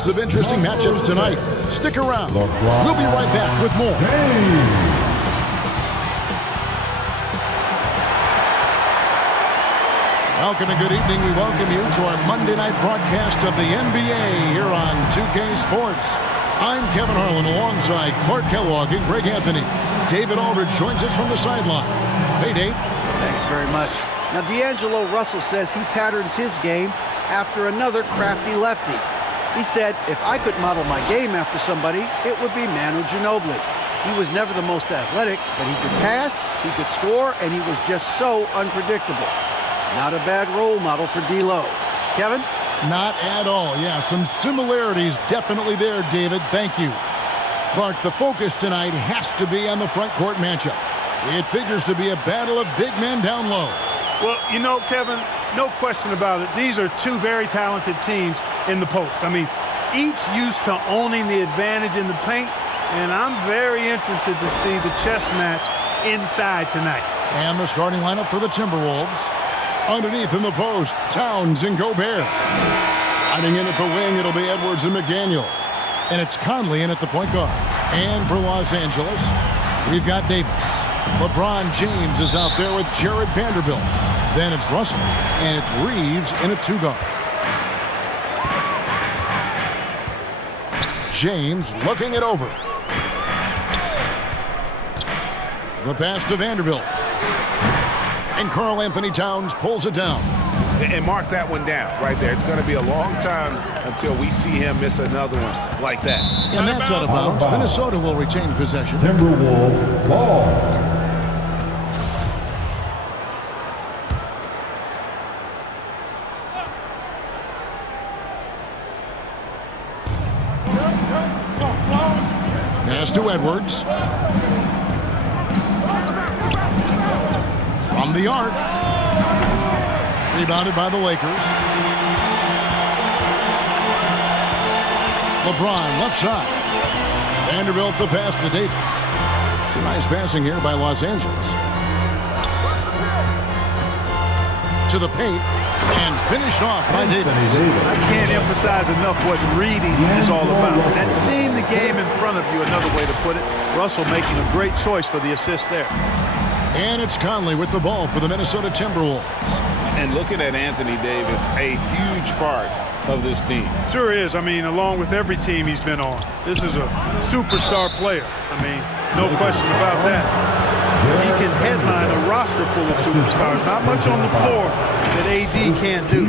Lots of interesting matchups tonight. Stick around. We'll be right back with more. Welcome and good evening. We welcome you to our Monday night broadcast of the NBA here on 2K Sports. I'm Kevin Harlan alongside Clark Kellogg and Greg Anthony. David Aldridge joins us from the sideline. Hey, Dave. Thanks very much. Now, D'Angelo Russell says he patterns his game after another crafty lefty. He said, if I could model my game after somebody, it would be Manu Ginobili. He was never the most athletic, but he could pass, he could score, and he was just so unpredictable. Not a bad role model for D'Lo. Kevin? Not at all. Yeah, some similarities definitely there, David. Thank you. Clark, the focus tonight has to be on the front court matchup. It figures to be a battle of big men down low. Well, you know, Kevin, no question about it. These are two very talented teams in the post. I mean, each used to owning the advantage in the paint, and I'm very interested to see the chess match inside tonight. And the starting lineup for the Timberwolves. Underneath in the post, Towns and Gobert. Hiding in at the wing, it'll be Edwards and McDaniel. And it's Conley in at the point guard. And for Los Angeles, we've got Davis. LeBron James is out there with Jared Vanderbilt. Then it's Russell, and it's Reeves in a two-guard. James looking it over. The pass to Vanderbilt. And Karl Anthony Towns pulls it down. And mark that one down right there. It's going to be a long time until we see him miss another one like that. And that's out of bounds. Minnesota will retain possession. Timberwolves ball. Pass to Edwards. From the arc. Rebounded by the Lakers. LeBron left side. Vanderbilt the pass to Davis. Some nice passing here by Los Angeles. To the paint. And finished off by Davis. I can't emphasize enough what reading is all about. And seeing the game in front of you, another way to put it. Russell making a great choice for the assist there. And it's Conley with the ball for the Minnesota Timberwolves. And looking at Anthony Davis, a huge part of this team. Sure is. I mean, along with every team he's been on. This is a superstar player. I mean, no question about that. He can headline a roster full of superstars. Not much on the floor that AD can't do.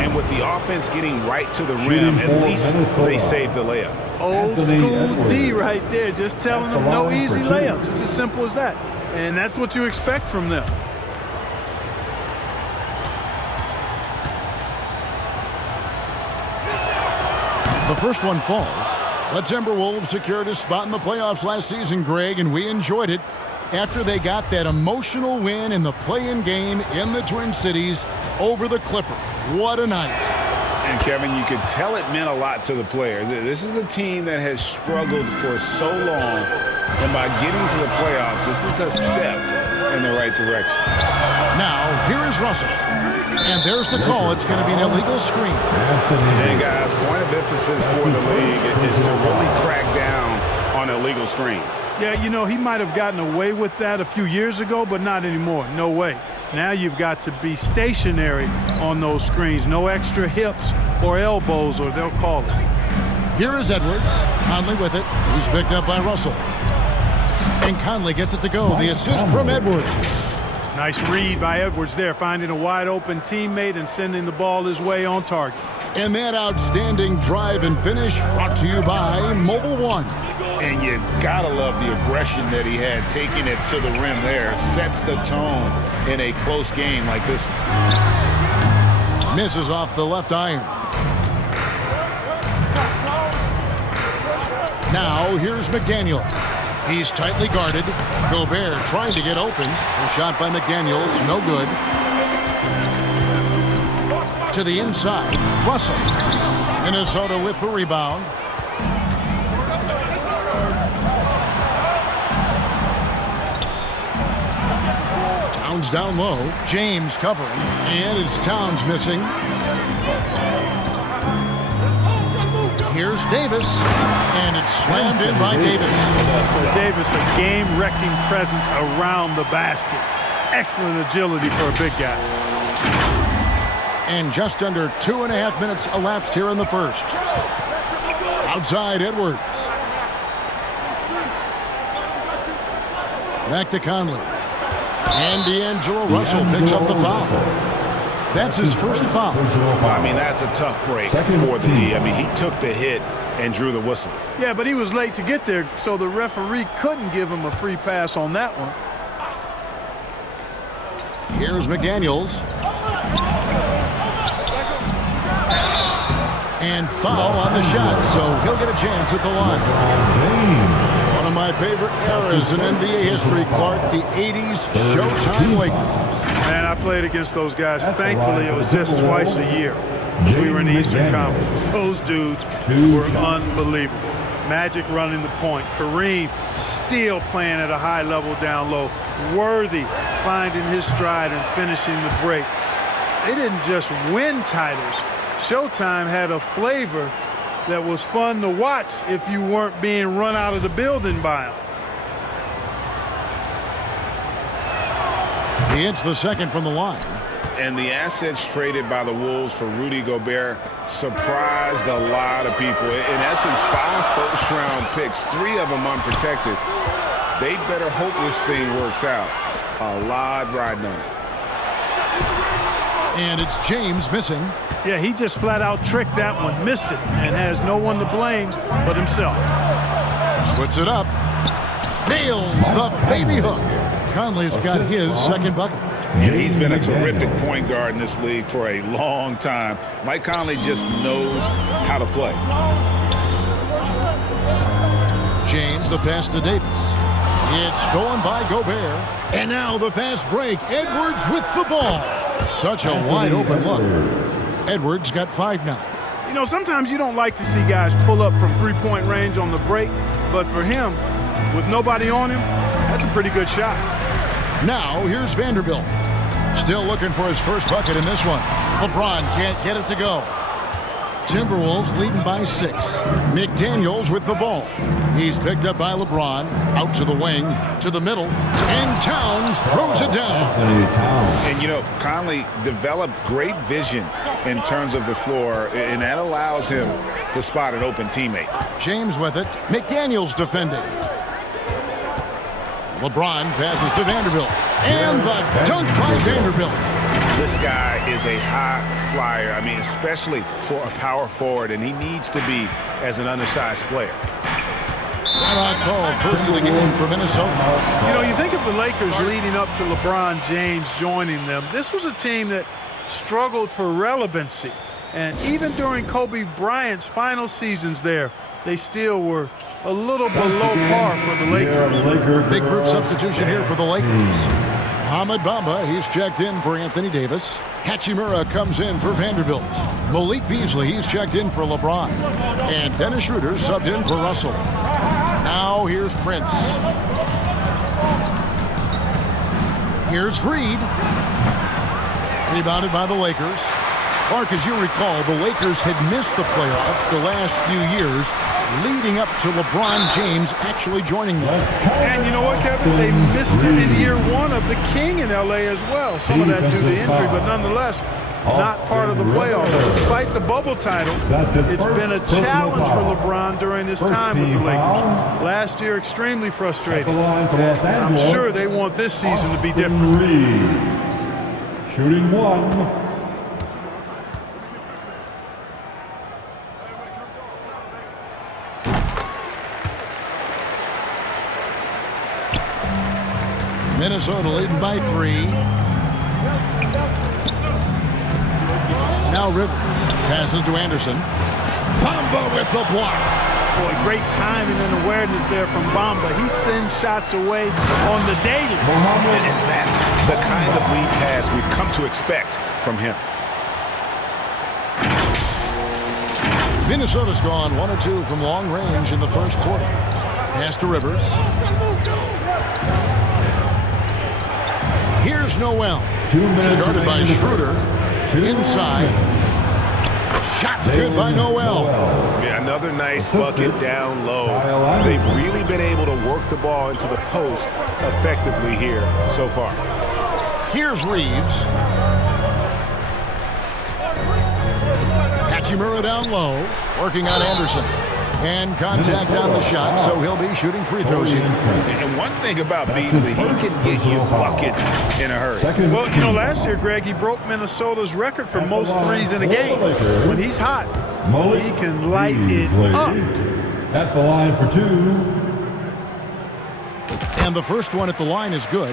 And with the offense getting right to the rim, at least they saved the layup. Old school D right there, just telling them no easy layups. It's as simple as that. And that's what you expect from them. The first one falls. The Timberwolves secured a spot in the playoffs last season, Greg, and we enjoyed it after they got that emotional win in the play-in game in the Twin Cities over the Clippers. What a night. And, Kevin, you could tell it meant a lot to the players. This is a team that has struggled for so long, and by getting to the playoffs, this is a step in the right direction. Now, here is Russell. And there's the call. It's going to be an illegal screen. And, guys, point of emphasis for the league is to really crack down on illegal screens. Yeah, you know, he might have gotten away with that a few years ago, but not anymore. No way. Now you've got to be stationary on those screens. No extra hips or elbows, or they'll call it. Here is Edwards. Conley with it. He's picked up by Russell. And Conley gets it to go. The assist from Edwards. Nice read by Edwards there, finding a wide-open teammate and sending the ball his way on target. And that outstanding drive and finish brought to you by Mobile One. And you gotta love the aggression that he had, taking it to the rim there. Sets the tone in a close game like this one. Misses off the left iron. Now here's McDaniel. He's tightly guarded. Gobert trying to get open. A shot by McDaniels, no good. To the inside, Russell. Minnesota with the rebound. Towns down low. James covering. And it's Towns missing. Here's Davis, and it's slammed in by Davis. Davis, a game-wrecking presence around the basket. Excellent agility for a big guy. And just under 2.5 minutes elapsed here in the first. Outside Edwards. Back to Conley. And D'Angelo Russell picks up the foul. That's his first foul. I mean, that's a tough break for the D. I mean, he took the hit and drew the whistle. Yeah, but he was late to get there, so the referee couldn't give him a free pass on that one. Here's McDaniels. And foul on the shot, so he'll get a chance at the line. One of my favorite eras in NBA history, Clark, the 80s Showtime Lakers. Man, I played against those guys. Thankfully, it was just twice a year. We were in the Eastern Conference. Those dudes were unbelievable. Magic running the point. Kareem still playing at a high level down low. Worthy finding his stride and finishing the break. They didn't just win titles. Showtime had a flavor that was fun to watch if you weren't being run out of the building by them. He hits the second from the line. And the assets traded by the Wolves for Rudy Gobert surprised a lot of people. In essence, 5 first-round picks, 3 of them unprotected. They better hope this thing works out. A lot riding on it. And it's James missing. Yeah, he just flat-out tricked that one, missed it, and has no one to blame but himself. Puts it up. Nails the baby hook. Conley's got his second bucket. And he's been a terrific point guard in this league for a long time. Mike Conley just knows how to play. James, the pass to Davis. It's stolen by Gobert. And now the fast break. Edwards with the ball. Such a wide open look. Edwards got 5 now. You know, sometimes you don't like to see guys pull up from three-point range on the break, but for him, with nobody on him, that's a pretty good shot. Now here's Vanderbilt. Still looking for his first bucket in this one. LeBron can't get it to go. Timberwolves leading by 6. McDaniels with the ball. He's picked up by LeBron. Out to the wing, to the middle, and Towns throws it down. And, you know, Conley developed great vision in terms of the floor, and that allows him to spot an open teammate. James with it. McDaniels defending. LeBron passes to Vanderbilt. And the dunk by Vanderbilt. This guy is a high flyer. I mean, especially for a power forward, and he needs to be as an undersized player. Timeout called, first of the game for Minnesota. You know, you think of the Lakers leading up to LeBron James joining them. This was a team that struggled for relevancy. And even during Kobe Bryant's final seasons there, they still were a little below par for the Lakers. Big group substitution here for the Lakers. Mohamed Bamba, he's checked in for Anthony Davis. Hachimura comes in for Vanderbilt. Malik Beasley, he's checked in for LeBron. And Dennis Schroeder subbed in for Russell. Now here's Prince. Here's Reed. Rebounded by the Lakers. Clark, as you recall, the Lakers had missed the playoffs the last few years, leading up to LeBron James actually joining them. And you know what, Kevin? They missed it in year 1 of the King in L.A. as well. Some of that due to injury, but nonetheless, not part of the playoffs. Despite the bubble title, it's been a challenge for LeBron during this time with the Lakers. Last year, extremely frustrating. And I'm sure they want this season to be different. Shooting 1. Minnesota leading by 3. Now Rivers passes to Anderson. Bamba with the block. Boy, great timing and awareness there from Bamba. He sends shots away on the daily. And that's the kind of lead pass we've come to expect from him. Minnesota's gone 1 or 2 from long range in the first quarter. Pass to Rivers. Here's Noel. Started by Schroeder. Inside. Shots good by Noel. Yeah, Another nice bucket down low. They've really been able to work the ball into the post effectively here so far. Here's Reeves. Hachimura down low, working on Anderson. And contact on the shot, so he'll be shooting free throws here. And one thing about Beasley, he can get you buckets in a hurry. Well, you know, last year, Greg, he broke Minnesota's record for most threes in a game. When he's hot, he can light it up. At the line for 2. And the first one at the line is good.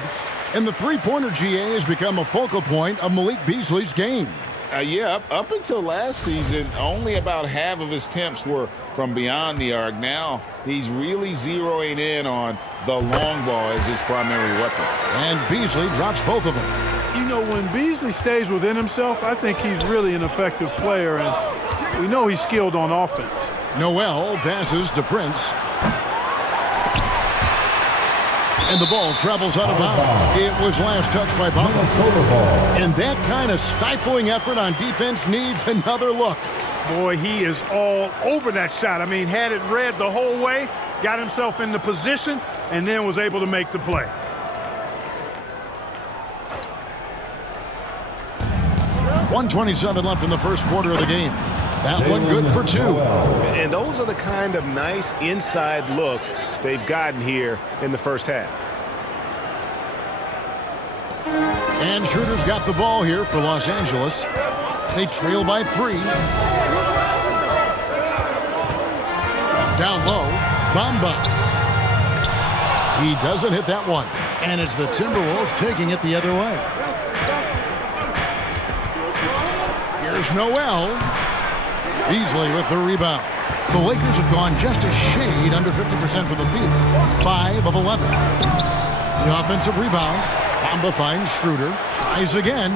And the three-pointer GA has become a focal point of Malik Beasley's game. Yeah, up until last season, only about half of his attempts were from beyond the arc. Now he's really zeroing in on the long ball as his primary weapon. And Beasley drops both of them. You know, when Beasley stays within himself, I think he's really an effective player, and we know he's skilled on offense. Noel passes to Prince. And the ball travels out of bounds. It was last touched by Bamba. And that kind of stifling effort on defense needs another look. Boy, he is all over that shot. I mean, had it read the whole way, got himself in the position, and then was able to make the play. .127 left in the first quarter of the game. That one good for 2. And those are the kind of nice inside looks they've gotten here in the first half. And Schroeder's got the ball here for Los Angeles. They trail by 3. Down low, Bamba. He doesn't hit that one. And it's the Timberwolves taking it the other way. Here's Noel. Beasley with the rebound. The Lakers have gone just a shade under 50% from the field. 5 of 11. The offensive rebound. Bamba finds Schroeder. Tries again.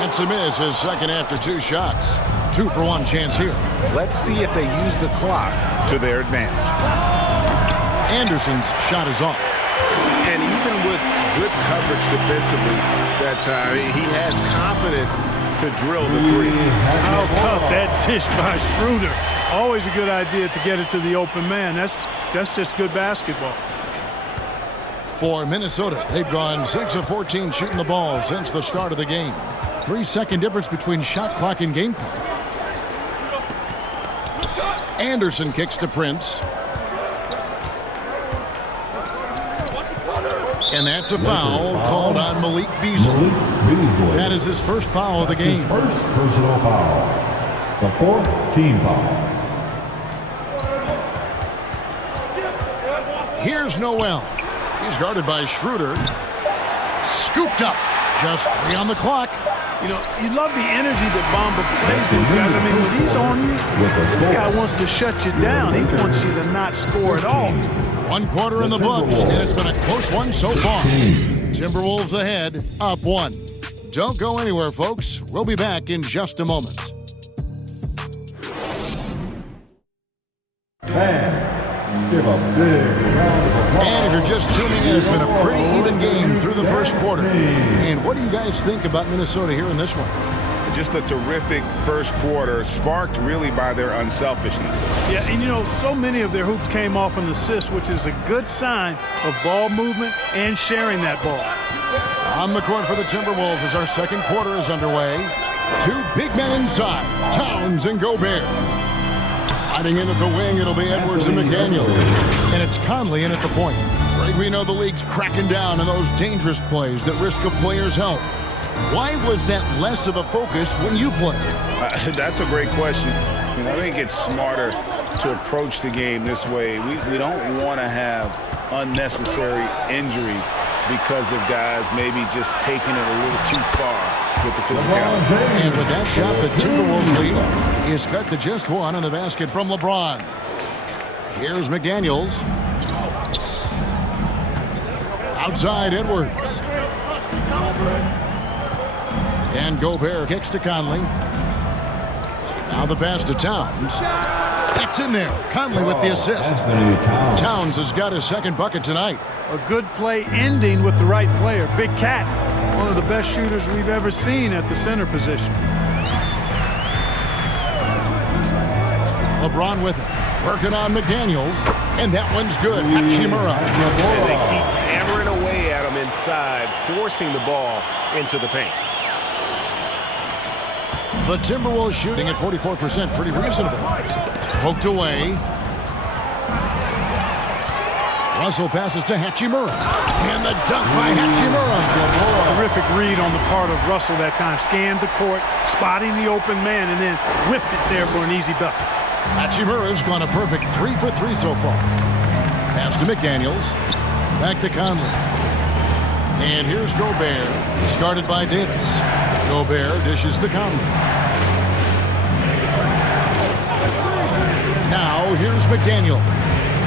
That's a miss, his second after 2 shots. 2 for 1 chance here. Let's see if they use the clock to their advantage. Anderson's shot is off. And even with good coverage defensively that time, he has confidence to drill the 3. How tough that dish by Schroeder. Always a good idea to get it to the open man. That's just good basketball. For Minnesota, they've gone 6 of 14 shooting the ball since the start of the game. 3-second difference between shot clock and game clock. Anderson kicks to Prince. And that's a foul called on Malik Beasley. That is his first foul of the game. His first personal foul. The 4th team foul. Here's Noel. He's guarded by Schroeder. Scooped up. Just 3 on the clock. You know, you love the energy that Bamba plays with, guys. I mean, when he's on you, this guy wants to shut you down. He wants you to not score at all. 1 quarter in the books, and it's been a close one so far. Timberwolves ahead, up 1. Don't go anywhere, folks. We'll be back in just a moment. Give a big round of applause. And if you're just tuning in, it's been a pretty even game through the first quarter. And what do you guys think about Minnesota here in this one? Just a terrific first quarter, sparked really by their unselfishness. Yeah, and you know, so many of their hoops came off an assist, which is a good sign of ball movement and sharing that ball. On the court for the Timberwolves as our second quarter is underway. 2 big men inside, Towns and Gobert. Sliding in at the wing, it'll be Edwards and McDaniel. And it's Conley in at the point. Right, we know the league's cracking down on those dangerous plays that risk a player's health. Why was that less of a focus when you played? That's a great question. You know, I think it's smarter to approach the game this way. We don't want to have unnecessary injury because of guys maybe just taking it a little too far with the physicality. And with that shot, the Timberwolves lead is cut to just 1 on the basket from LeBron. Here's McDaniels. Outside Edwards. And Gobert kicks to Conley. Now the pass to Towns. That's in there. Conley with the assist. Towns has got his second bucket tonight. A good play ending with the right player. Big Cat, one of the best shooters we've ever seen at the center position. LeBron with it. Working on McDaniels, and that one's good. Hachimura. And they keep hammering away at him inside, forcing the ball into the paint. The Timberwolves shooting at 44%, pretty reasonable. Poked away. Russell passes to Hachimura. And the dunk by Hachimura. Terrific read on the part of Russell that time. Scanned the court, spotting the open man, and then whipped it there for an easy bucket. Hachimura's gone a perfect 3 for 3 so far. Pass to McDaniels. Back to Conley. And here's Gobert, started by Davis. Gobert dishes to Conley. Now here's McDaniels.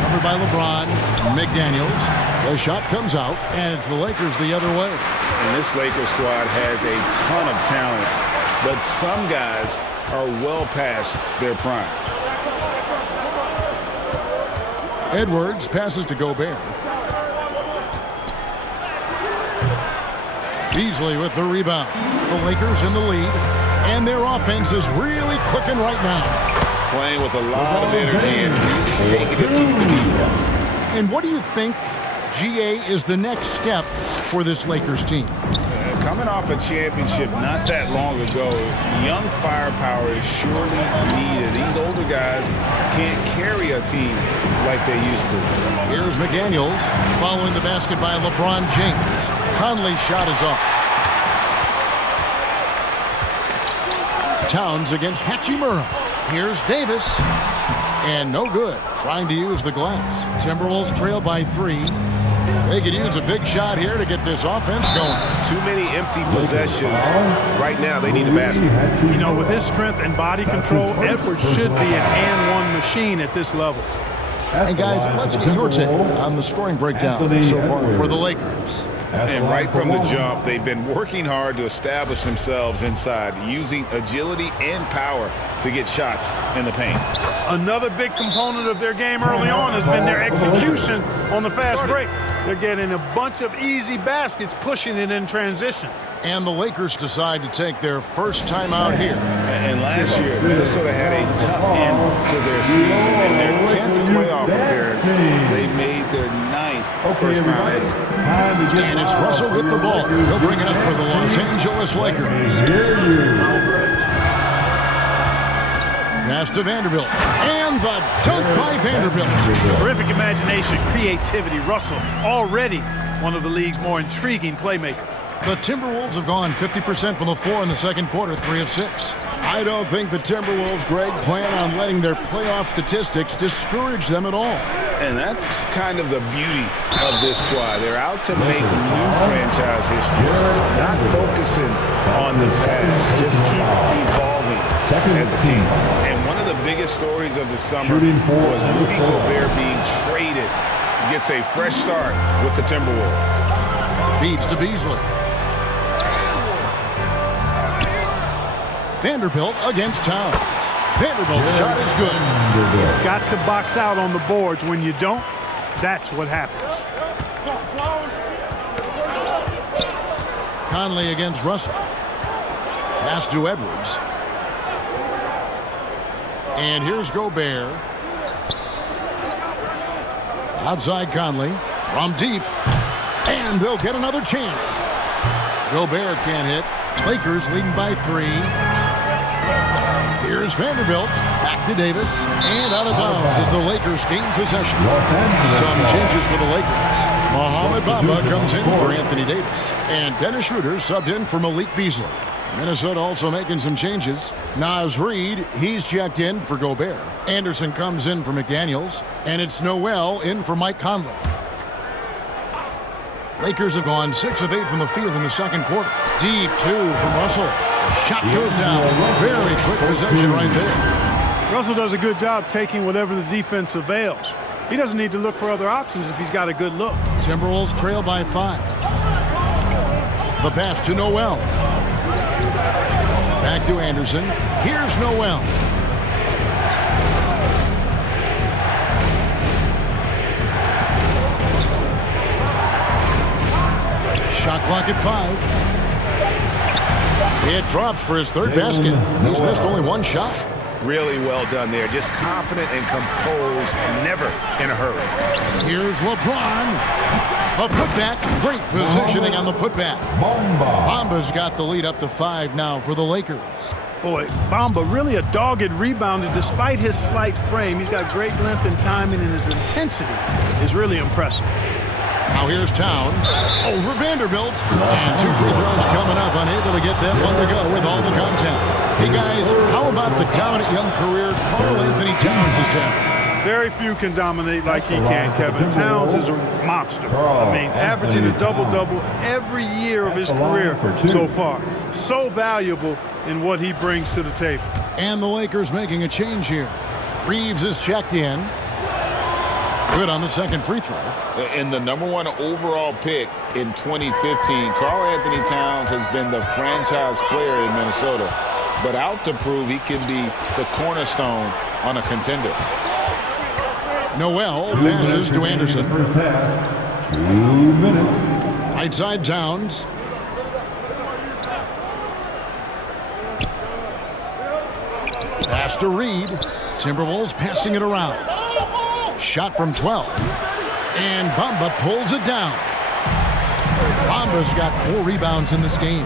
Covered by LeBron. McDaniels. The shot comes out, and it's the Lakers the other way. And this Lakers squad has a ton of talent, but some guys are well past their prime. Edwards passes to Gobert. Beasley with the rebound. The Lakers in the lead, and their offense is really clicking right now. Playing with a lot of energy and taking it to the defense. And what do you think, GA, is the next step for this Lakers team? Coming off a championship not that long ago, young firepower is surely needed. These older guys can't carry a team like they used to. Here's McDaniels following the basket by LeBron James. Conley's shot is off. Towns against Hachimura. Here's Davis. And no good. Trying to use the glass. Timberwolves trail by 3. They could use a big shot here to get this offense going. Too many empty possessions. Right now, they need a basket. You know, with his strength and body control, Edwards should be an and-one machine at this level. And guys, let's get your take on the scoring breakdown so far for the Lakers. And right from the jump, they've been working hard to establish themselves inside, using agility and power to get shots in the paint. Another big component of their game early on has been their execution on the fast break. They're getting a bunch of easy baskets, pushing it in transition. And the Lakers decide to take their first time out here. And last year, Minnesota had a tough end to their season. In their 10th playoff appearance, they made their 9th first-round exit. And it's Russell with the ball. He'll bring it up for the Los Angeles Lakers. Pass to Vanderbilt. And the dunk by Vanderbilt. Terrific imagination, creativity. Russell, already one of the league's more intriguing playmakers. The Timberwolves have gone 50% from the floor in the second quarter, 3 of 6. I don't think the Timberwolves, Greg, plan on letting their playoff statistics discourage them at all. And that's kind of the beauty of this squad. They're out to make new franchise history, not focusing on the past, just keep evolving as a team. And one of the biggest stories of the summer was Rudy Gobert being traded. Gets a fresh start with the Timberwolves. Feeds to Beasley. Vanderbilt against Towns. Vanderbilt's shot is good. Got to box out on the boards. When you don't, that's what happens. Conley against Russell. Pass to Edwards. And here's Gobert. Outside Conley. From deep. And they'll get another chance. Gobert can't hit. Lakers leading by 3. Here's Vanderbilt. Back to Davis. And out of bounds as the Lakers gain possession. Some changes for the Lakers. Mohamed Bamba comes in for Anthony Davis. And Dennis Schroeder subbed in for Malik Beasley. Minnesota also making some changes. Naz Reid, he's checked in for Gobert. Anderson comes in for McDaniels. And it's Noel in for Mike Conley. Lakers have gone 6 of 8 from the field in the second quarter. Deep 2 from Russell. The shot goes down. Very quick possession right there. Russell does a good job taking whatever the defense avails. He doesn't need to look for other options if he's got a good look. Timberwolves trail by 5. The pass to Noel. Back to Anderson. Here's Noel. Shot clock at 5. It drops for his third basket. He's missed only one shot. Really well done there. Just confident and composed, never in a hurry. Here's LeBron. A putback. Great positioning on the putback. Bamba's got the lead up to 5 now for the Lakers. Boy, Bamba really a dogged rebounder despite his slight frame. He's got great length and timing, and his intensity is really impressive. Now here's Towns over Vanderbilt. And 2 free throws coming up, unable to get that one to go with all the content. Hey guys, how about the dominant young career Karl Anthony Towns has had? Very few can dominate like he can, Kevin. Towns is a monster. I mean, averaging a double-double every year of his career so far. So valuable in what he brings to the table. And the Lakers making a change here. Reeves is checked in. Good on the second free throw. In the #1 overall pick in 2015, Karl Anthony Towns has been the franchise player in Minnesota, but out to prove he can be the cornerstone on a contender. Noel passes to Anderson. First half, 2 minutes. Right side Towns. Pass to Reed. Timberwolves passing it around. Shot from 12. And Bamba pulls it down. Bamba's got 4 rebounds in this game.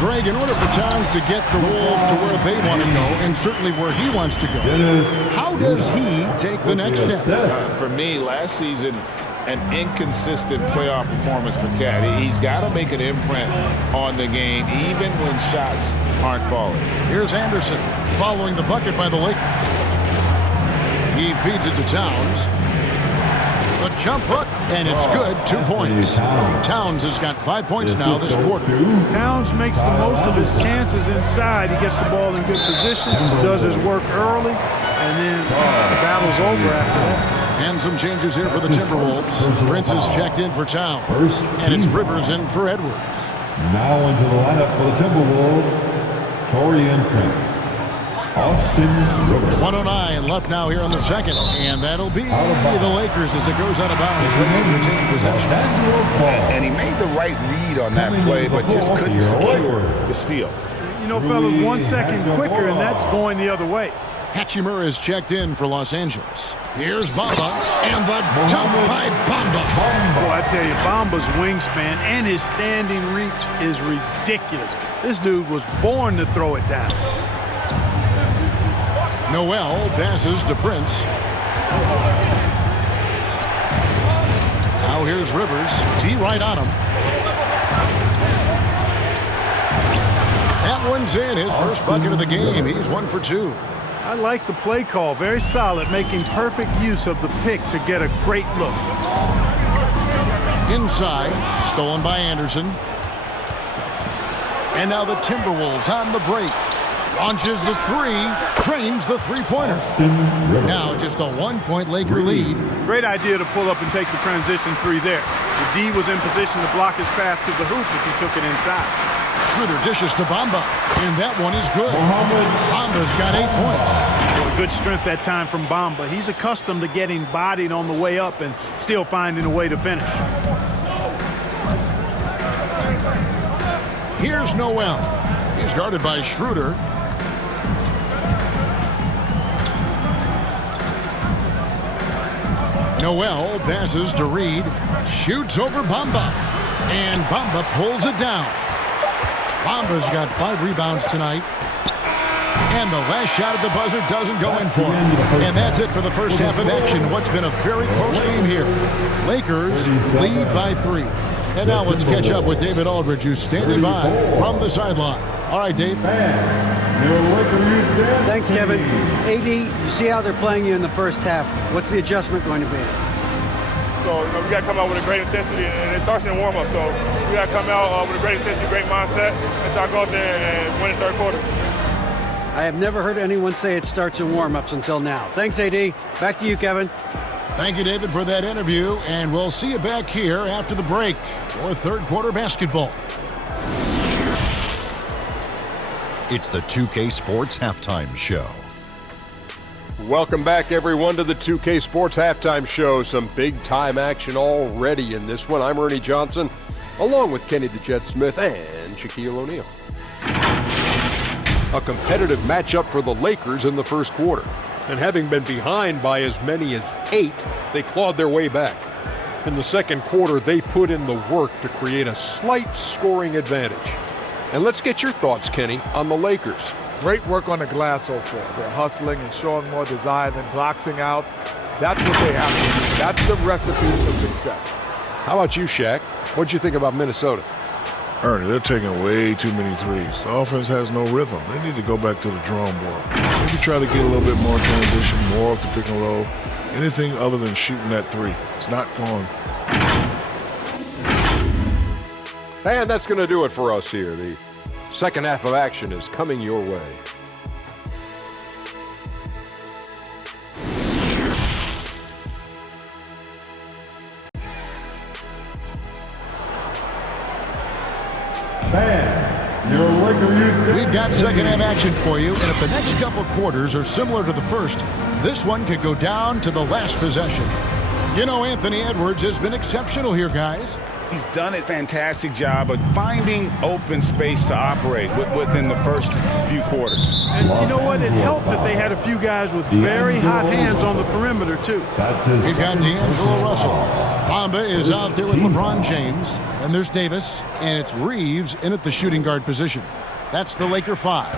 Greg, in order for Towns to get the Wolves to where they want to go, and certainly where he wants to go, how does he take the next step? For me, last season, an inconsistent playoff performance for Cat. He's got to make an imprint on the game, even when shots aren't falling. Here's Anderson following the bucket by the Lakers. He feeds it to Towns. The jump hook, and it's good. 2 points. Towns has got 5 points now this quarter. Towns makes the most of his chances inside. He gets the ball in good position, does his work early, and then the battle's over after that. And some changes here for the Timberwolves. Prince is checked in for Towns, and it's Rivers in for Edwards. Now into the lineup for the Timberwolves, Taurean Prince. Austin Rivers. 1:09 left now here on the second, and that'll be the Lakers as it goes out of bounds. Lakers retain possession. And he made the right read on that play, but just couldn't secure the steal. You know, fellas, 1 second quicker, and that's going the other way. Hachimura is checked in for Los Angeles. Here's Bamba, and the dunk by Bamba. Boy, I tell you, Bamba's wingspan and his standing reach is ridiculous. This dude was born to throw it down. Noel passes to Prince. Now here's Rivers. T right on him. That one's in. His first bucket of the game. He's 1 for 2. I like the play call. Very solid, making perfect use of the pick to get a great look. Inside. Stolen by Anderson. And now the Timberwolves on the break. Launches the 3, trains the 3-pointer. Now just a 1-point Laker lead. Great idea to pull up and take the transition 3 there. The D was in position to block his path to the hoop if he took it inside. Schroeder dishes to Bamba, and that one is good. Bamba's got 8 points. Good strength that time from Bamba. He's accustomed to getting bodied on the way up and still finding a way to finish. Here's Noel. He's guarded by Schroeder. Noel passes to Reed, shoots over Bamba, and Bamba pulls it down. Bamba's got 5 rebounds tonight, and the last shot at the buzzer doesn't go in for him. And that's it for the first half of action. What's been a very close game here. Lakers lead by 3. And now let's catch up with David Aldridge, who's standing by from the sideline. All right, Dave. Thanks, Kevin. AD, you see how they're playing you in the first half. What's the adjustment going to be? So, we got to come out with a great intensity, and it starts in the warm-up. So, we got to come out with a great intensity, great mindset, and try to go out there and win the third quarter. I have never heard anyone say it starts in warm-ups until now. Thanks, AD. Back to you, Kevin. Thank you, David, for that interview, and we'll see you back here after the break for third quarter basketball. It's the 2K Sports Halftime Show. Welcome back, everyone, to the 2K Sports Halftime Show. Some big-time action already in this one. I'm Ernie Johnson, along with Kenny the Jet Smith and Shaquille O'Neal. a competitive matchup for the Lakers in the first quarter. And having been behind by as many as 8, they clawed their way back. In the second quarter, they put in the work to create a slight scoring advantage. And let's get your thoughts, Kenny, on the Lakers. Great work on the glass so far. They're hustling and showing more desire than boxing out. That's what they have to do. That's the recipe for success. How about you, Shaq? What'd you think about Minnesota? Ernie, they're taking way too many threes. The offense has no rhythm. They need to go back to the drawing board. Maybe try to get a little bit more transition, more off the pick and roll. Anything other than shooting that three. It's not going. And that's going to do it for us here. The second half of action is coming your way. We've got second half action for you, and if the next couple quarters are similar to the first, this one could go down to the last possession. You know, Anthony Edwards has been exceptional here, guys. He's done a fantastic job of finding open space to operate within the first few quarters. And you know what? It helped that they had a few guys with very hot hands on the perimeter, too. We've got D'Angelo Russell. Bamba is out there with LeBron James. And there's Davis, and it's Reeves in at the shooting guard position. That's the Laker 5.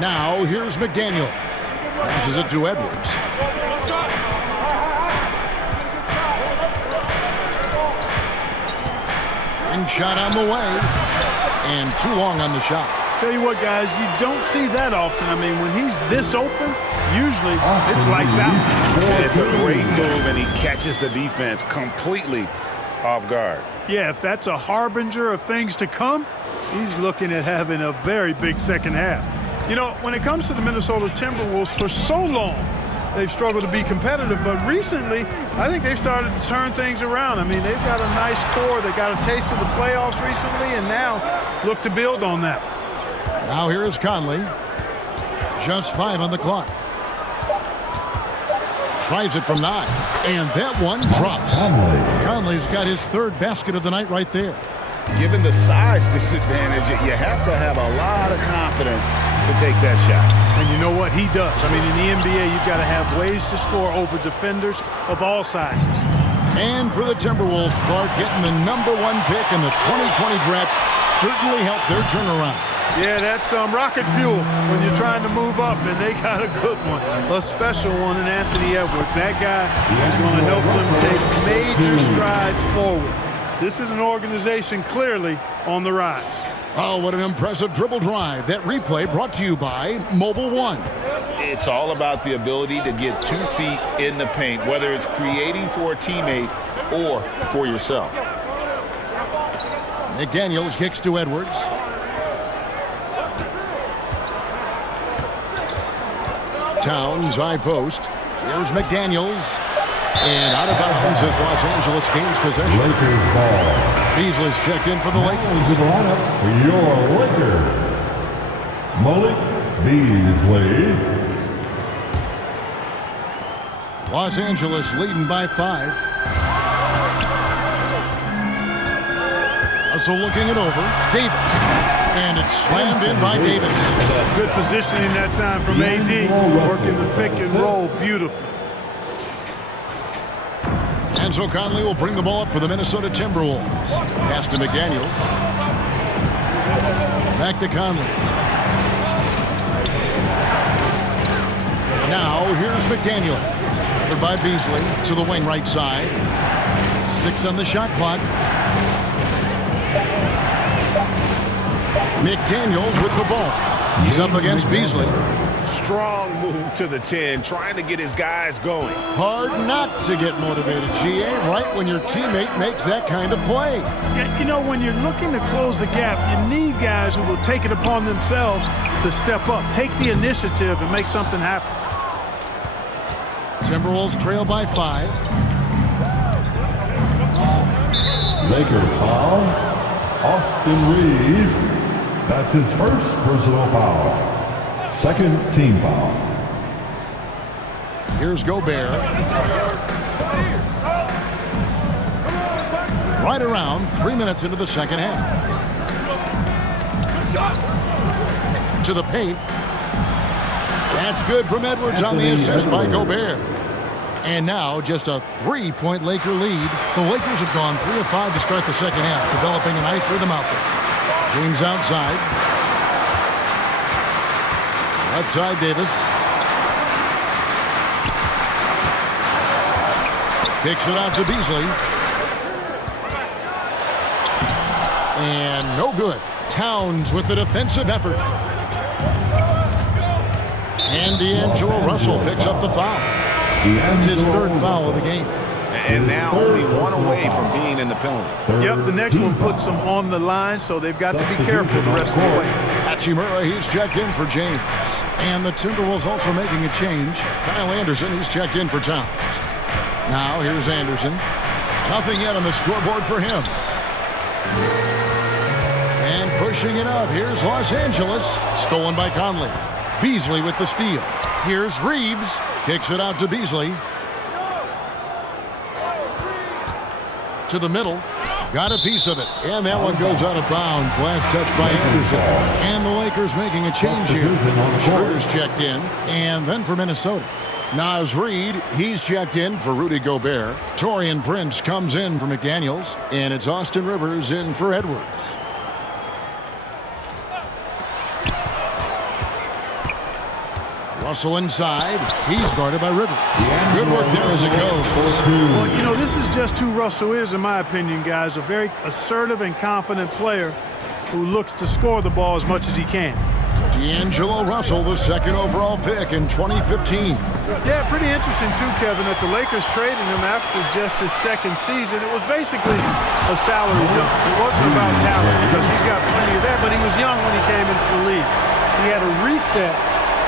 Now, here's McDaniels. Passes it to Edwards. And shot on the way. And too long on the shot. Tell you what, guys, you don't see that often. I mean, when he's this open, usually it's lights out. It's a great move, and he catches the defense completely off guard. Yeah, if that's a harbinger of things to come, he's looking at having a very big second half. You know, when it comes to the Minnesota Timberwolves, for so long, they've struggled to be competitive. But recently, I think they've started to turn things around. I mean, they've got a nice core. They got a taste of the playoffs recently, and now look to build on that. Now here is Conley. Just 5 on the clock. Tries it from 9. And that one drops. Conley's got his third basket of the night right there. Given the size disadvantage, you have to have a lot of confidence to take that shot. And you know what? He does. I mean, in the NBA, you've got to have ways to score over defenders of all sizes. And for the Timberwolves, Clark, getting the #1 pick in the 2020 draft certainly helped their turnaround. Yeah, that's rocket fuel when you're trying to move up, and they got a good one, a special one in Anthony Edwards. That guy is going to help them take major strides forward. This is an organization clearly on the rise. Oh, what an impressive dribble drive. That replay brought to you by Mobile One. It's all about the ability to get 2 feet in the paint, whether it's creating for a teammate or for yourself. McDaniels kicks to Edwards. Towns, high post. Here's McDaniels. And out of bounds is Los Angeles gains possession. Lakers ball. Beasley's checked in for the Lakers. To the lineup for your Lakers. Malik Beasley. Los Angeles leading by 5. Russell looking it over. Davis. And it's slammed in by Davis. Good positioning that time from AD. Working the pick and roll beautifully. And so Conley will bring the ball up for the Minnesota Timberwolves. Pass to McDaniels. Back to Conley. Now here's McDaniels. Covered by Beasley to the wing right side. 6 on the shot clock. McDaniels with the ball. He's up against Beasley. Strong move to the 10, trying to get his guys going. Hard not to get motivated, GA, right when your teammate makes that kind of play. Yeah, you know, when you're looking to close the gap, you need guys who will take it upon themselves to step up, take the initiative, and make something happen. Timberwolves trail by 5. Lakers foul. Austin Reeves. That's his first personal foul. Second team foul. Here's Gobert. Right around 3 minutes into the second half. into the paint. That's good from Edwards on the assist by Gobert. And now just a 3-point Laker lead. The Lakers have gone 3 of 5 to start the second half, developing a nice rhythm out there. James outside. Left side, Davis. Kicks it out to Beasley. And no good. Towns with the defensive effort. And D'Angelo Russell picks up the foul. That's his third foul of the game. And now only one away from being in the penalty. Yep, the next one puts them on the line, so they've got to be careful the rest of the way. Hachimura, he's checked in for James. And the Timberwolves also making a change. Kyle Anderson, he's checked in for Towns. Now here's Anderson. Nothing yet on the scoreboard for him. And pushing it up, here's Los Angeles. Stolen by Conley. Beasley with the steal. Here's Reeves. Kicks it out to Beasley. To the middle. Got a piece of it. And that one goes out of bounds. Last touch by Anderson. And the Lakers making a change here. Schroeder's checked in. And then for Minnesota. Naz Reid, he's checked in for Rudy Gobert. Taurean Prince comes in for McDaniels. And it's Austin Rivers in for Edwards. Russell inside. He's guarded by Rivers. Good work there as it goes. Well, you know, this is just who Russell is, in my opinion, guys. A very assertive and confident player who looks to score the ball as much as he can. D'Angelo Russell, the second overall pick in 2015. Yeah, pretty interesting, too, Kevin, that the Lakers traded him after just his second season. It was basically a salary dump. It wasn't about talent because he's got plenty of that, but he was young when he came into the league. He had a reset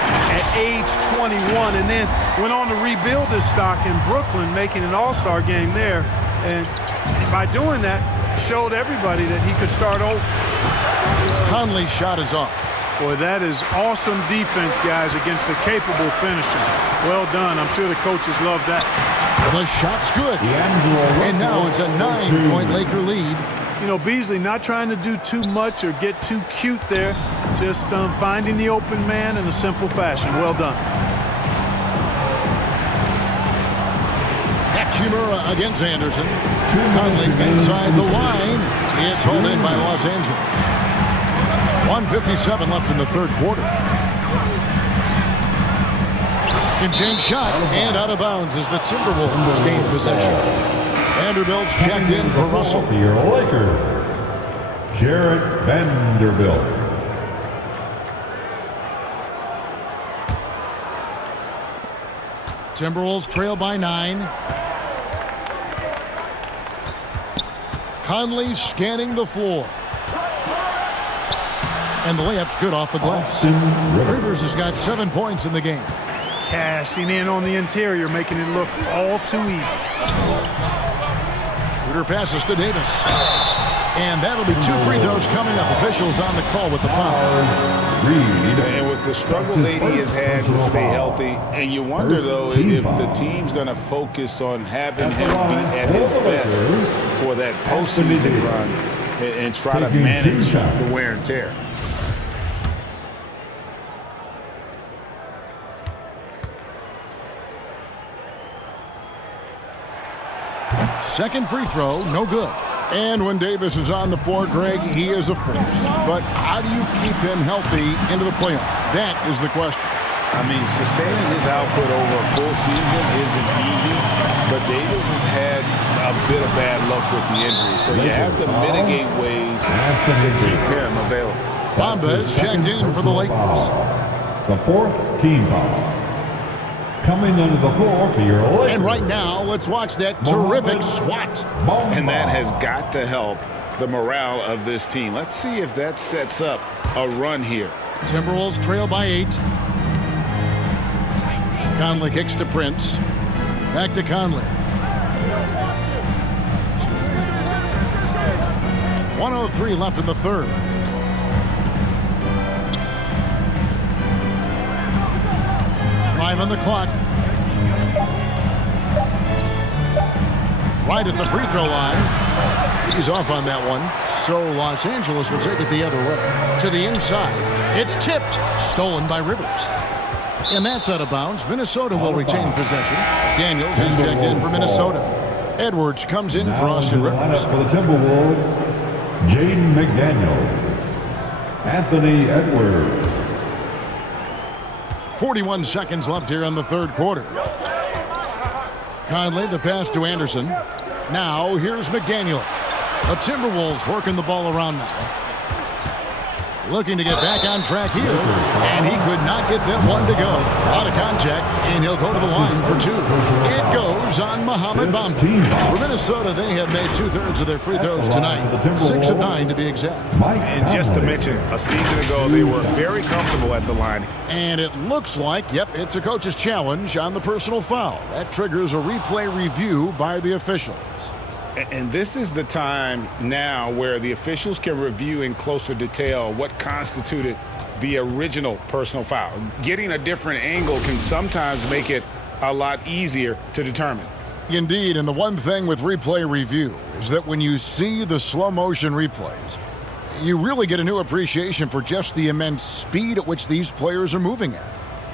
at age 21 and then went on to rebuild his stock in Brooklyn, making an all-star game there. And by doing that, showed everybody that he could start over. Conley's shot is off. Boy, that is awesome defense, guys, against a capable finisher. Well done. I'm sure the coaches love that. The shot's good. And now it's a 9-point Laker lead. You know, Beasley not trying to do too much or get too cute there. Just finding the open man in a simple fashion. Well done. Hachimura against Anderson. Conley inside the line. It's held in by Los Angeles. 1:57 left in the third quarter. Second chance shot and out of bounds as the Timberwolves gain possession. Vanderbilt's checked in for Russell. For your Lakers, Jarrett Vanderbilt. Timberwolves trail by 9. Conley scanning the floor. And the layup's good off the glass. Rivers has got 7 points in the game. Cashing in on the interior, making it look all too easy. Shooter passes to Davis. And that'll be 2 free throws coming up. Officials on the call with the foul. And with the struggles AD has had to stay healthy, and you wonder, though, if the team's going to focus on having him be at his best for that postseason run and try to manage the wear and tear. Second free throw, no good. And when Davis is on the floor, Greg, he is a force. But how do you keep him healthy into the playoffs? That is the question. I mean, sustaining his output over a full season isn't easy, but Davis has had a bit of bad luck with the injury, so you have to mitigate ways to keep him available. Bamba is checked in for the Lakers. The fourth team foul. Coming under the floor for your Lakers. And right now, let's watch that terrific swat. And that has got to help the morale of this team. Let's see if that sets up a run here. Timberwolves trail by 8. Conley kicks to Prince. Back to Conley. 1:03 left in the third. Five on the clock. Right at the free throw line. He's off on that one. So Los Angeles will take it the other way. To the inside. It's tipped. Stolen by Rivers. And that's out of bounds. Minnesota will retain possession. Daniels is checked in for Minnesota. Edwards comes in for Austin Rivers. For the Timberwolves, Jaden McDaniels, Anthony Edwards. 41 seconds left here in the third quarter. Conley, the pass to Anderson. Now, here's McDaniels. The Timberwolves working the ball around now. Looking to get back on track here, and he could not get that one to go. Out of contact, and he'll go to the line for two. It goes on Mohamed Bamba. For Minnesota, they have made 2/3 of their free throws tonight. 6 of 9 to be exact. And just to mention, a season ago, they were very comfortable at the line. And it looks like, yep, it's a coach's challenge on the personal foul. That triggers a replay review by the officials. And this is the time now where the officials can review in closer detail what constituted the original personal foul. Getting a different angle can sometimes make it a lot easier to determine. Indeed, and the one thing with replay review is that when you see the slow motion replays, you really get a new appreciation for just the immense speed at which these players are moving at,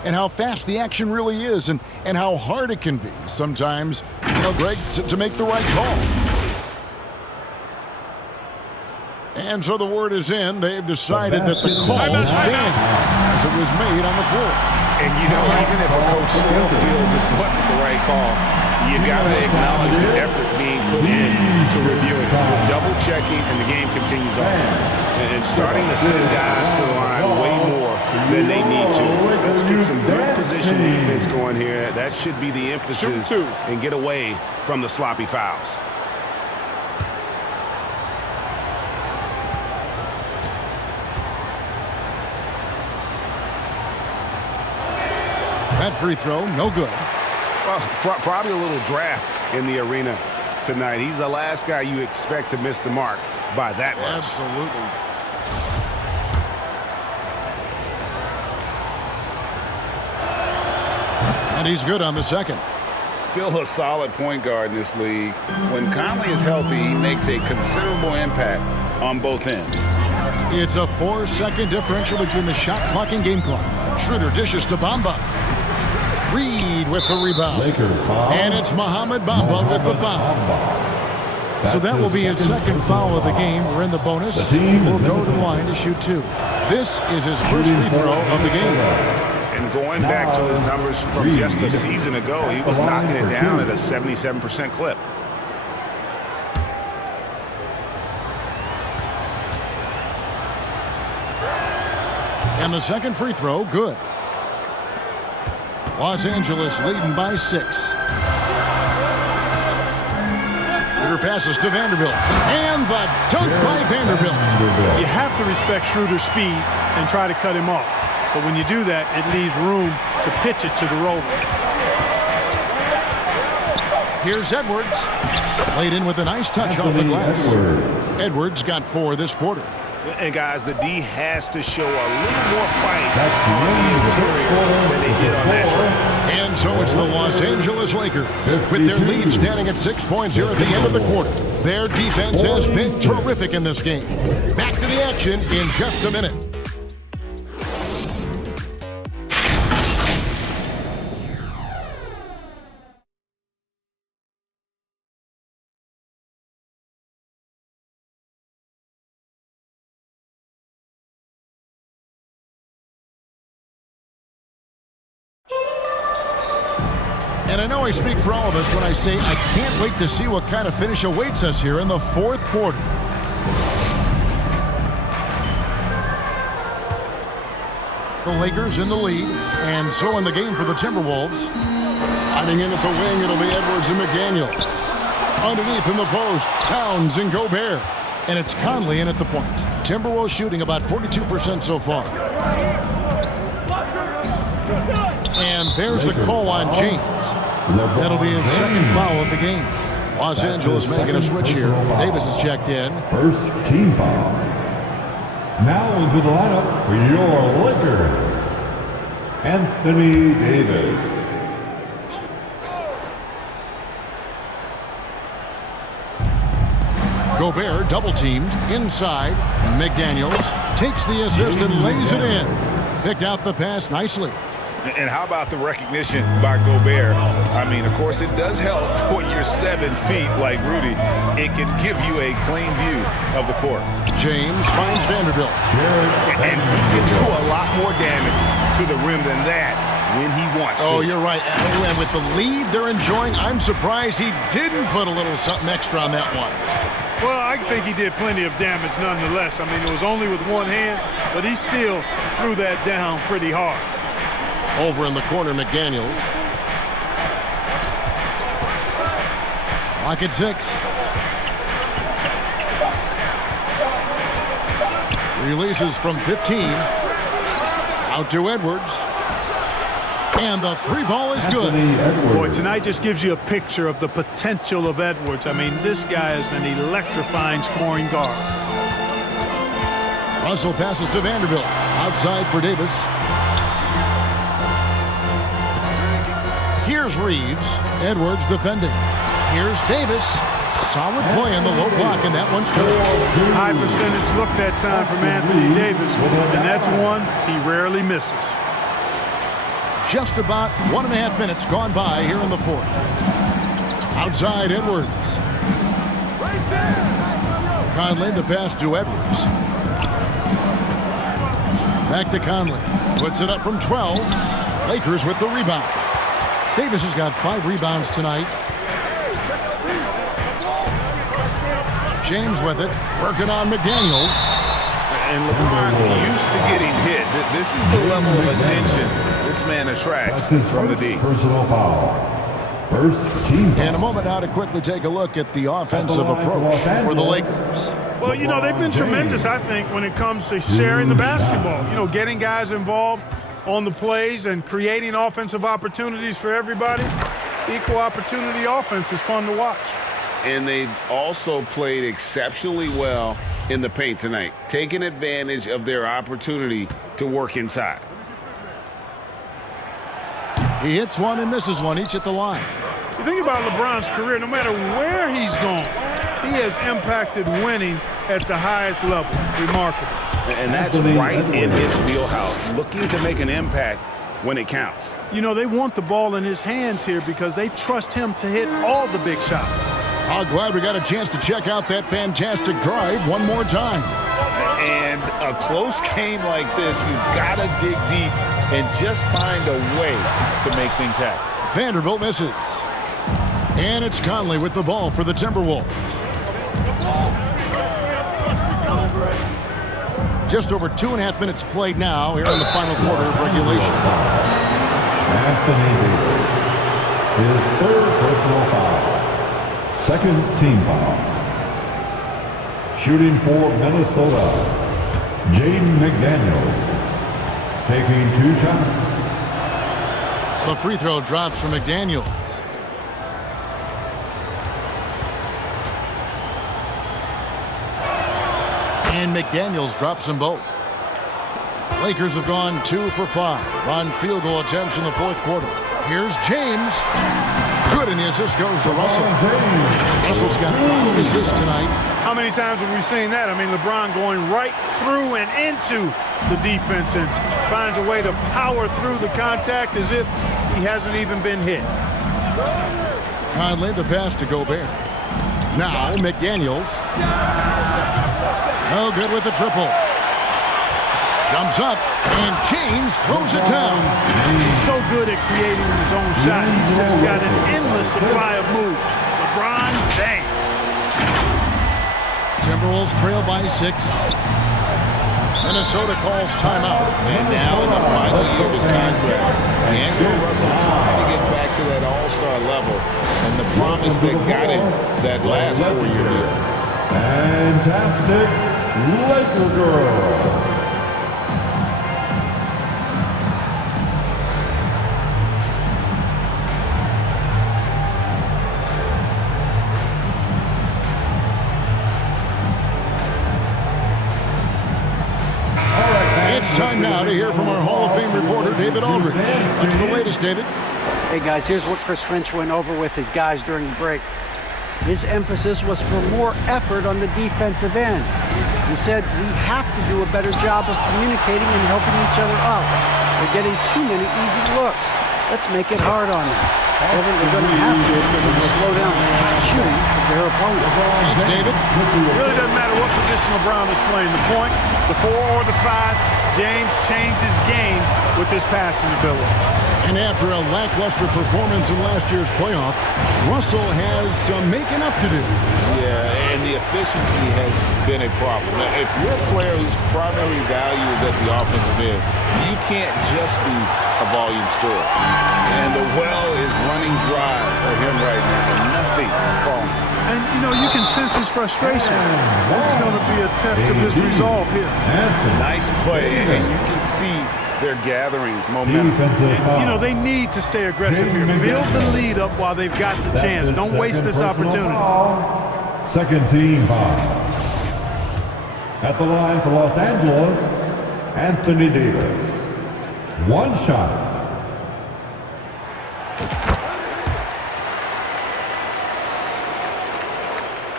and how fast the action really is, and how hard it can be sometimes, Greg, to make the right call. And so the word is in. They've decided that the call stands as it was made on the floor. And, even if a coach still feels this wasn't the right call, you got to acknowledge the effort being put in to review it. Double-checking, and the game continues on. And starting to send guys to the line way more than they need to. Let's get some good position defense going here. That should be the emphasis and get away from the sloppy fouls. That free throw, no good. Well, probably a little draft in the arena tonight. He's the last guy you expect to miss the mark by that much. Absolutely. And he's good on the second. Still a solid point guard in this league. When Conley is healthy, he makes a considerable impact on both ends. It's a 4-second differential between the shot clock and game clock. Schroeder dishes to Bamba. Reed with the rebound. And it's Mohamed Bamba with the foul. So that will be his second foul of the game. We're in the bonus. We'll go to the line to shoot 2. This is his first free throw of the game. And going back to his numbers from just a season ago, he was knocking it down at a 77% clip. And the second free throw, good. Los Angeles leading by 6. Schroeder passes to Vanderbilt. And the dunk by Vanderbilt. You have to respect Schroeder's speed and try to cut him off. But when you do that, it leaves room to pitch it to the roller. Here's Edwards. Laid in with a nice touch off the glass. Edwards got 4 this quarter. And, guys, the D has to show a little more fight on the interior than they did on that trip. And so it's the Los Angeles Lakers with their lead standing at 6 points here at the end of the quarter. Their defense has been terrific in this game. Back to the action in just a minute. And I know I speak for all of us when I say I can't wait to see what kind of finish awaits us here in the fourth quarter. The Lakers in the lead, and so in the game for the Timberwolves. Hiding in at the wing, it'll be Edwards and McDaniels. Underneath in the post, Towns and Gobert. And it's Conley in at the point. Timberwolves shooting about 42% so far. And there's the call on James. That'll be his second foul of the game. Los Angeles making a switch here. Davis is checked in. First team foul. Now into the lineup for your Lakers, Anthony Davis. Gobert double-teamed inside. McDaniels takes the assist and lays it in. Picked out the pass nicely. And how about the recognition by Gobert? I mean, of course, it does help when you're 7 feet like Rudy. It can give you a clean view of the court. James finds Vanderbilt. And he can do a lot more damage to the rim than that when he wants to. Oh, you're right. And with the lead they're enjoying, I'm surprised he didn't put a little something extra on that one. Well, I think he did plenty of damage nonetheless. I mean, it was only with one hand, but he still threw that down pretty hard. Over in the corner, McDaniels. Clock at 6. Releases from 15. Out to Edwards. And the three ball is good. Boy, tonight just gives you a picture of the potential of Edwards. I mean, this guy is an electrifying scoring guard. Russell passes to Vanderbilt. Outside for Davis. Here's Reeves. Edwards defending. Here's Davis. Solid play in the low block, and that one's good. High percentage look that time from Anthony Davis, and that's one he rarely misses. Just about 1.5 minutes gone by here in the fourth. Outside Edwards. Conley, the pass to Edwards. Back to Conley. Puts it up from 12. Lakers with the rebound. Davis has got 5 rebounds tonight. James with it. Working on McDaniels. And LeBron used to getting hit. This is the level of attention this man attracts from the D. Personal foul. First team foul. In a moment now to quickly take a look at the offensive approach for the Lakers. Well, you know, they've been tremendous, I think, when it comes to sharing the basketball. You know, getting guys involved on the plays and creating offensive opportunities for everybody. Equal opportunity offense is fun to watch. And they've also played exceptionally well in the paint tonight, taking advantage of their opportunity to work inside. He hits one and misses one, each at the line. You think about LeBron's career, no matter where he's gone, he has impacted winning at the highest level. Remarkable. And that's right in his wheelhouse, looking to make an impact when it counts. You know, they want the ball in his hands here because they trust him to hit all the big shots. I'm glad we got a chance to check out that fantastic drive one more time. And a close game like this, you've got to dig deep and just find a way to make things happen. Vanderbilt misses. And it's Conley with the ball for the Timberwolves. Just over 2.5 minutes played now here in the final quarter of regulation. Anthony Davis. His third personal foul. Second team foul. Shooting for Minnesota, Jaden McDaniels. Taking 2 shots. The free throw drops for McDaniels. And McDaniels drops them both. Lakers have gone 2 for 5 on field goal attempts in the fourth quarter. Here's James. Good, and the assist goes to Russell. Russell's got 5 assists tonight. How many times have we seen that? I mean, LeBron going right through and into the defense and finds a way to power through the contact as if he hasn't even been hit. Conley, the pass to Gobert. Now McDaniels. No good with the triple. Jumps up, and James throws it down. He's so good at creating his own shot. He's just got an endless supply of moves. LeBron James. Timberwolves trail by 6. Minnesota calls timeout. And now in the final year of his contract, Andrew Russell trying to get back to that all-star level and the promise that got him that last 4-year deal. Fantastic Laker girl. It's time now to hear from our Hall of Fame reporter, David Aldridge. What's the latest, David? Hey, guys, here's what Chris Finch went over with his guys during the break. His emphasis was for more effort on the defensive end. He said we have to do a better job of communicating and helping each other out. We're getting too many easy looks. Let's make it hard on them. Evan, we're going to have to slow down shooting of their opponent. Thanks, David. It really doesn't matter what position LeBron is playing, the point, the 4 or the 5, James changes games with his passing ability. And after a lackluster performance in last year's playoff, Russell has some making up to do. Yeah, and the efficiency has been a problem. Now, if you're a player whose primary value is at the offensive end, you can't just be a volume scorer. And the well is running dry for him right now. Nothing falling. And, you know, you can sense his frustration. This is going to be a test of his resolve here. Nice play, and you can see they're gathering momentum. You know, they need to stay aggressive here. Build the lead up while they've got the chance. Don't waste this opportunity. Second team foul. At the line for Los Angeles, Anthony Davis. One shot.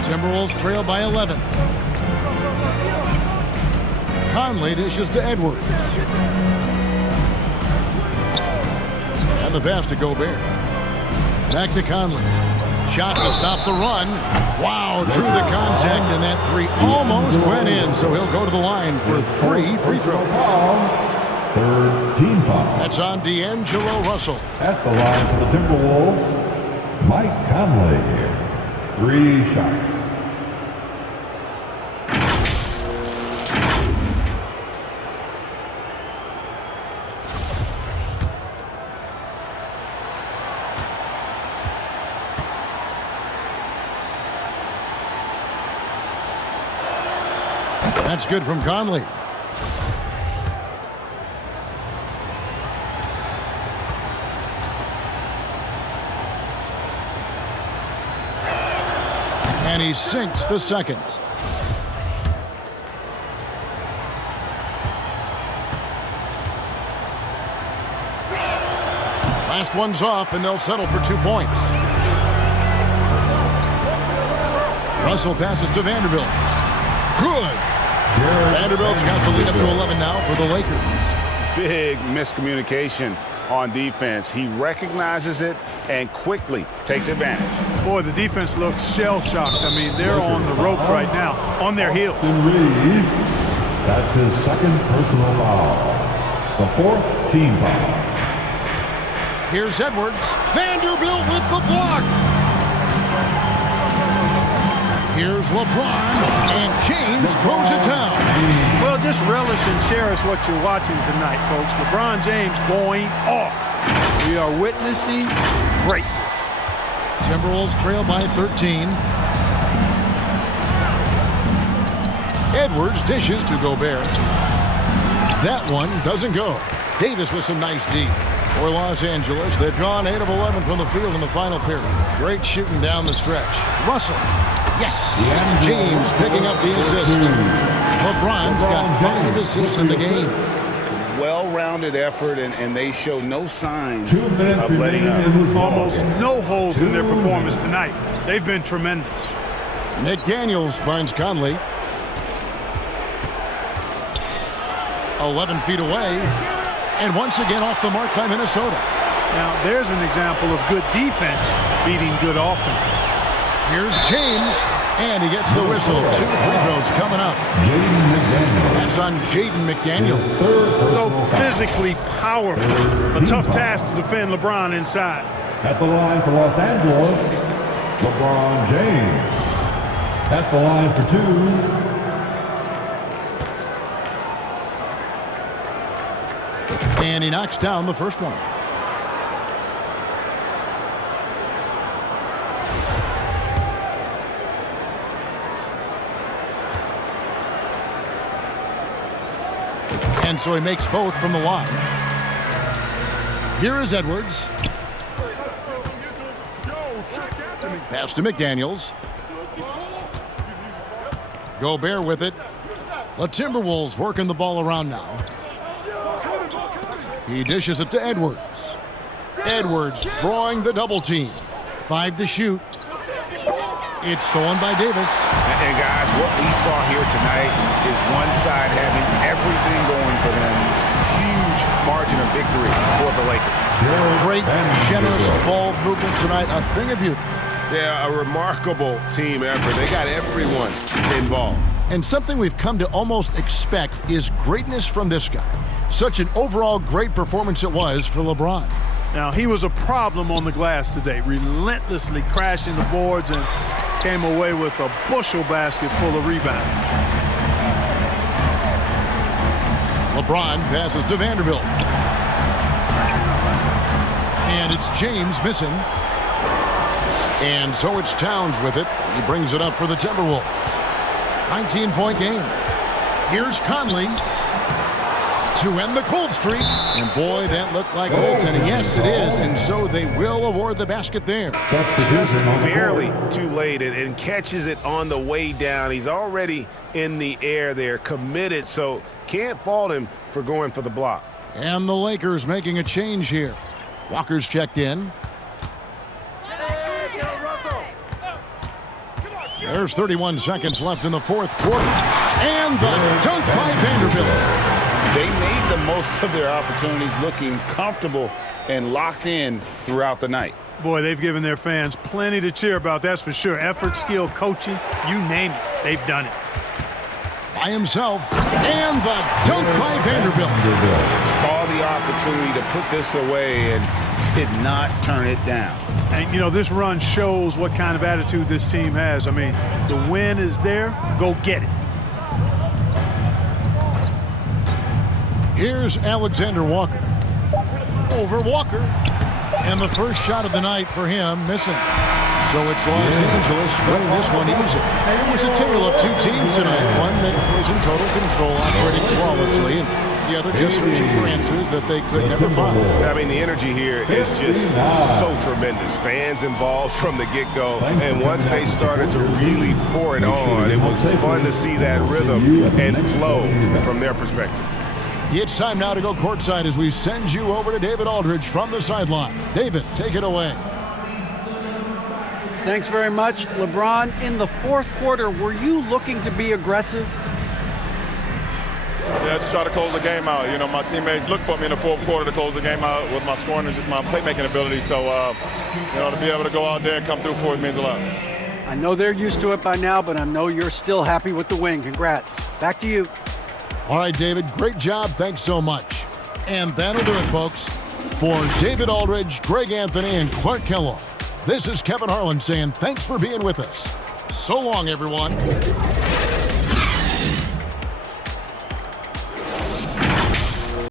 Timberwolves trail by 11. Conley dishes to Edwards. And the pass to Gobert. Back to Conley. Shot to stop the run. Wow, drew the contact, and that three almost went in, so he'll go to the line for 3 free throws. Third team foul. That's on D'Angelo Russell. At the line for the Timberwolves, Mike Conley. 3 shots. That's good from Conley. And he sinks the second. Last one's off, and they'll settle for 2 points. Russell passes to Vanderbilt. Good. Vanderbilt's got the lead up to 11 now for the Lakers. Big miscommunication on defense. He recognizes it and quickly takes advantage. Boy, the defense looks shell-shocked. I mean, they're on the ropes right now, on their heels. Reeves. That's his second personal foul. The 4th team foul. Here's Edwards. Vanderbilt with the block. Here's LeBron, and James throws it down. Well, just relish and cherish what you're watching tonight, folks. LeBron James going off. We are witnessing greatness. Timberwolves trail by 13. Edwards dishes to Gobert. That one doesn't go. Davis with some nice D. For Los Angeles, they've gone 8 of 11 from the field in the final period. Great shooting down the stretch. Russell. Yes, it's James picking up the assist. LeBron's got 5 assists in the game. Well-rounded effort, and they show no signs 2 minutes of letting up. Almost no holes in their performance tonight. They've been tremendous. McDaniels finds Conley. 11 feet away. And once again off the mark by Minnesota. Now, there's an example of good defense beating good offense. Here's James, and he gets the whistle. 2 free throws coming up. That's on Jaden McDaniel. So physically powerful. A tough task to defend LeBron inside. At the line for Los Angeles, LeBron James. At the line for 2. And he knocks down the first one. And so he makes both from the line. Here is Edwards. Pass to McDaniels. Gobert with it. The Timberwolves working the ball around now. He dishes it to Edwards. Edwards drawing the double team. 5 to shoot. It's stolen by Davis. And guys, what we saw here tonight is one side having everything going for them. Huge margin of victory for the Lakers. Great, generous ball movement tonight. A thing of beauty. Yeah, a remarkable team effort. They got everyone involved. And something we've come to almost expect is greatness from this guy. Such an overall great performance it was for LeBron. Now, he was a problem on the glass today, relentlessly crashing the boards and came away with a bushel basket full of rebounds. LeBron passes to Vanderbilt. And it's James missing. And so it's Towns with it. He brings it up for the Timberwolves. 19-point game. Here's Conley to end the cold streak. And boy, that looked like goaltending. Yes, it is. And so they will award the basket there. Just barely too late and catches it on the way down. He's already in the air there, committed, so can't fault him for going for the block. And the Lakers making a change here. Walker's checked in. There's 31 seconds left in the fourth quarter. And the dunk by Vanderbilt. They made the most of their opportunities, looking comfortable and locked in throughout the night. Boy, they've given their fans plenty to cheer about, that's for sure. Effort, skill, coaching, you name it, they've done it. By himself, and the dunk by Vanderbilt. Saw the opportunity to put this away and did not turn it down. And, you know, this run shows what kind of attitude this team has. I mean, the win is there, go get it. Here's Alexander Walker. Over Walker. And the first shot of the night for him missing. So it's Los Angeles winning this one easy. And it was a tale of two teams tonight. One that was in total control, operating flawlessly, and the other just searching for answers that they could never find. I mean, the energy here is just so tremendous. Fans involved from the get-go. And once they started to really pour it on, it was fun to see that rhythm and flow from their perspective. It's time now to go courtside as we send you over to David Aldridge from the sideline. David, take it away. Thanks very much. LeBron, in the fourth quarter, were you looking to be aggressive? Yeah, just try to close the game out. You know, my teammates looked for me in the fourth quarter to close the game out with my scoring and just my playmaking ability. So, you know, to be able to go out there and come through for it means a lot. I know they're used to it by now, but I know you're still happy with the win. Congrats. Back to you. All right, David, great job. Thanks so much. And that'll do it, folks. For David Aldridge, Greg Anthony, and Clark Kellogg, this is Kevin Harlan saying thanks for being with us. So long, everyone.